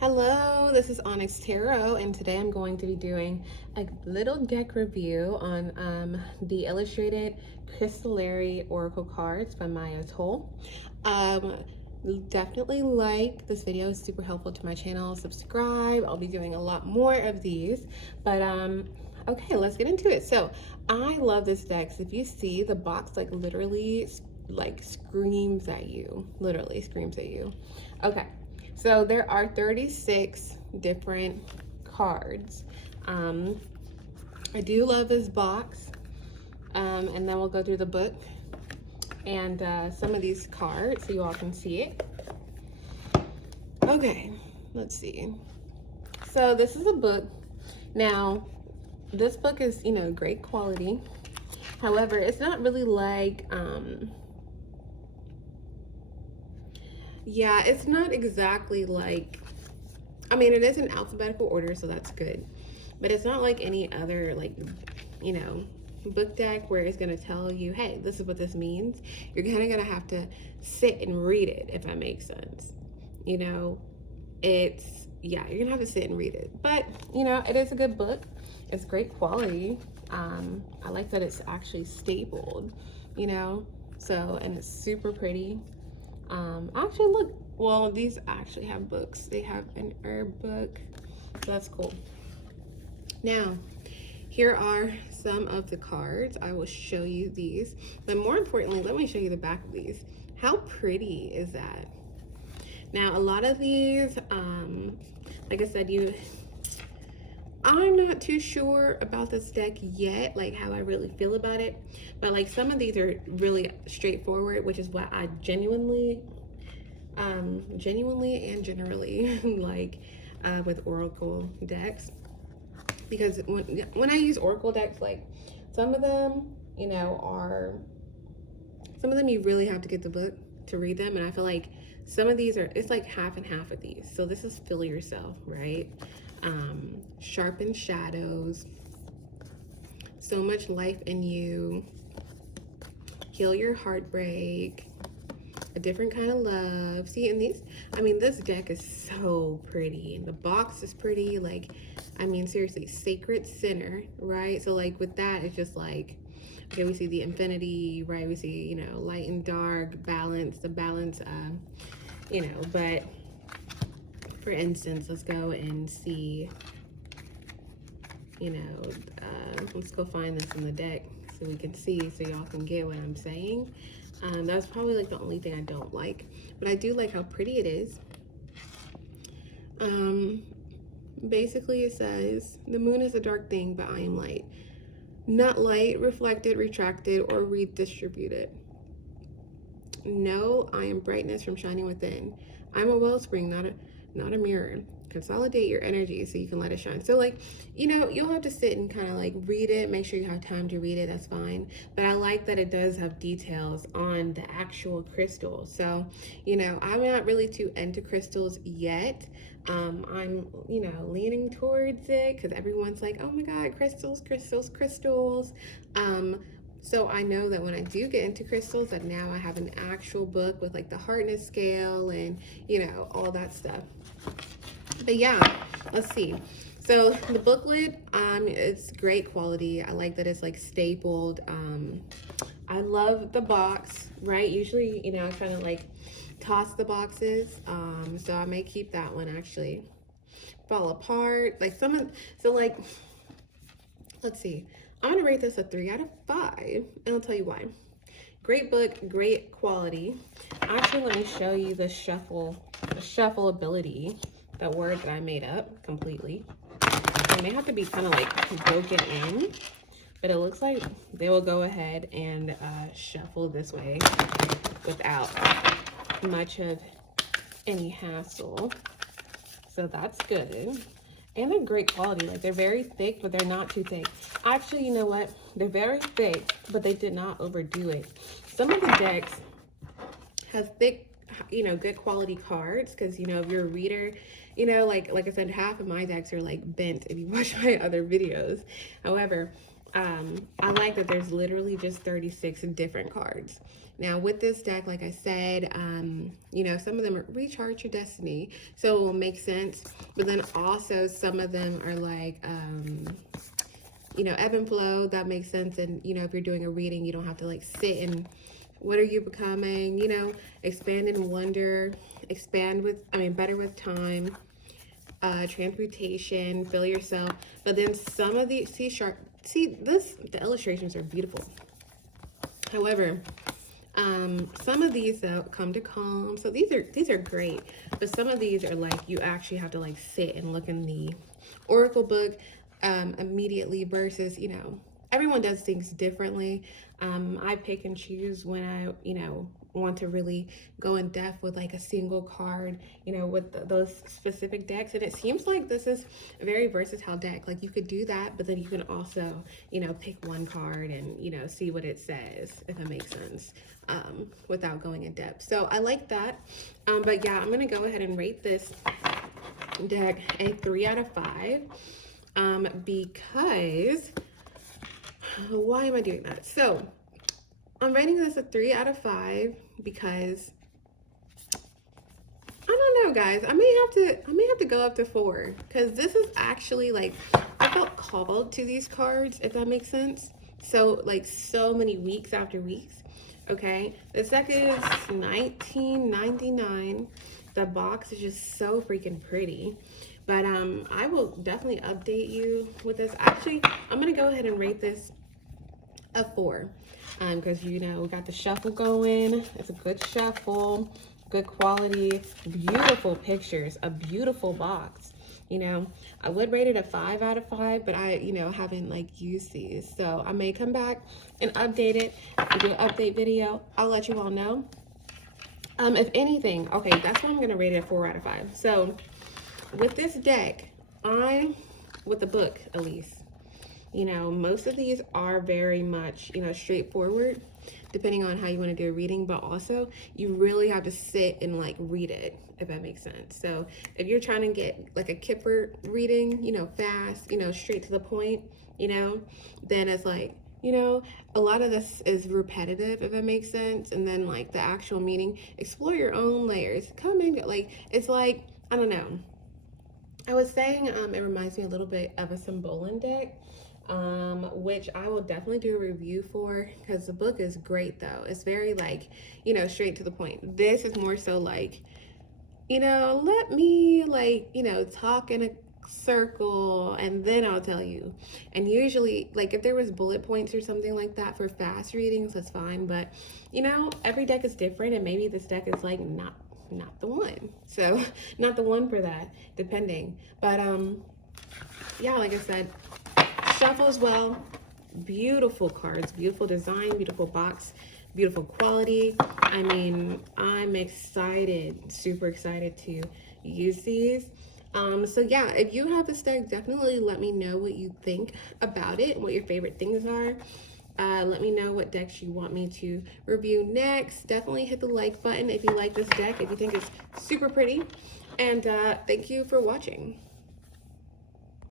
Hello, this is Onyx Tarot, and today I'm going to be doing a little deck review on the illustrated Crystallary Oracle cards by Maya Toll. Definitely like this video, is super helpful to my channel. Subscribe. I'll be doing a lot more of these, but okay, let's get into it. So I love this deck. So if you see, the box literally screams at you, literally screams at you. Okay. So there are 36 different cards. I do love this box. And then we'll go through the book and some of these cards so you all can see it. Okay, let's see. So this is a book. Now, this book is, great quality. However, it's not really like, yeah, it's not exactly like, I mean, it is in alphabetical order, so that's good. But it's not like any other, book deck where it's going to tell you, hey, this is what this means. You're kind of going to have to sit and read it, if that makes sense. You're going to have to sit and read it. But, it is a good book. It's great quality. I like that it's actually stapled, so, and it's super pretty. Actually, look, well, these actually have books. They have an herb book, so that's cool. Now, here are some of the cards. I will show you these, but more importantly, let me show you the back of these. How pretty is that? Now, a lot of these, like I said, I'm not too sure about this deck yet, like how I really feel about it, but like some of these are really straightforward, which is what I genuinely and generally like with Oracle decks, because when I use Oracle decks, like some of them, some of them you really have to get the book to read them, and I feel like some of these it's like half and half of these. So this is Feel Yourself, right? Sharpen Shadows, So Much Life in You, Heal Your Heartbreak, A Different Kind of Love. See, and these, this deck is so pretty. The box is pretty, seriously, Sacred Center, right? So like with that, it's just like, okay, we see the infinity, right? We see, light and dark, balance, the balance, but for instance, let's go and see, let's go find this in the deck so we can see, so y'all can get what I'm saying. That's probably like the only thing I don't like, but I do like how pretty it is. Basically it says, the moon is a dark thing, but I am light. Not light, reflected, retracted, or redistributed. No, I am brightness from shining within. I'm a wellspring, not a mirror. Consolidate your energy so you can let it shine. So like, you'll have to sit and kind of like read it, make sure you have time to read it, that's fine. But I like that it does have details on the actual crystal. So, I'm not really too into crystals yet. I'm, leaning towards it because everyone's like, oh my God, crystals, crystals, crystals. So I know that when I do get into crystals, that now I have an actual book with like the hardness scale and, all that stuff. But yeah, let's see. So the booklet, it's great quality. I like that it's like stapled. I love the box, right? Usually, I kind of like toss the boxes. So I may keep that one actually. Fall apart. Let's see. I'm gonna rate this a 3 out of 5, and I'll tell you why. Great book, great quality. Actually, let me show you the shuffleability, that word that I made up completely. It may have to be kind of like broken in, but it looks like they will go ahead and shuffle this way without much of any hassle. So that's good. And they're great quality. Like, they're very thick, but they're not too thick. Actually, you know what? They're very thick, but they did not overdo it. Some of the decks have thick, good quality cards, because, if you're a reader, like I said, half of my decks are like bent if you watch my other videos. However, I like that there's literally just 36 different cards. Now with this deck, like I said, you know, some of them are recharge your destiny, so it will make sense. But then also some of them are like, you know, ebb and flow. That makes sense. And, you know, if you're doing a reading, you don't have to like sit and what are you becoming, you know, expand and wonder, expand with, better with time, transmutation, feel yourself. But then some of these, the illustrations are beautiful. However, some of these though come to calm. So these are great, but some of these are like you actually have to like sit and look in the oracle book immediately versus, you know, everyone does things differently. I pick and choose when I, you know, want to really go in depth with like a single card, you know, with those specific decks. And it seems like this is a very versatile deck. Like you could do that, but then you can also, you know, pick one card and, you know, see what it says, if it makes sense, without going in depth. So I like that. But yeah, I'm going to go ahead and rate this deck a 3 out of 5. Because why am I doing that? So I'm rating this a 3 out of 5 because I don't know, guys. I may have to go up to 4 because this is actually like I felt called to these cards, if that makes sense. So like so many weeks after weeks. Okay, this deck is $19.99. The box is just so freaking pretty. But I will definitely update you with this. Actually, I'm gonna go ahead and rate this a 4. Because you know we got the shuffle going. It's a good shuffle, good quality, beautiful pictures, a beautiful box. You know, I would rate it a 5 out of 5, but I, you know, haven't like used these, so I may come back and update it and do an update video. I'll let you all know. If anything, okay, that's why I'm gonna rate it a 4 out of 5. So with this deck, with the book at least, you know, most of these are very much, you know, straightforward, depending on how you want to do a reading, but also you really have to sit and like read it, if that makes sense. So if you're trying to get like a Kipper reading, you know, fast, you know, straight to the point, you know, then it's like, you know, a lot of this is repetitive, if that makes sense. And then like the actual meaning, explore your own layers, come in, like, it's like, I don't know. I was saying it reminds me a little bit of a Symbolin deck, which I will definitely do a review for because the book is great though. It's very like, you know, straight to the point. This is more so like, you know, let me like, you know, talk in a circle and then I'll tell you. And usually like if there was bullet points or something like that for fast readings, that's fine. But you know, every deck is different and maybe this deck is like not the one. So not the one for that, depending. But yeah, like I said, shuffle as well. Beautiful cards, beautiful design, beautiful box, beautiful quality. I mean, I'm excited, super excited to use these. So yeah, if you have this deck, definitely let me know what you think about it, what your favorite things are. Let me know what decks you want me to review next. Definitely hit the like button if you like this deck, if you think it's super pretty. And thank you for watching.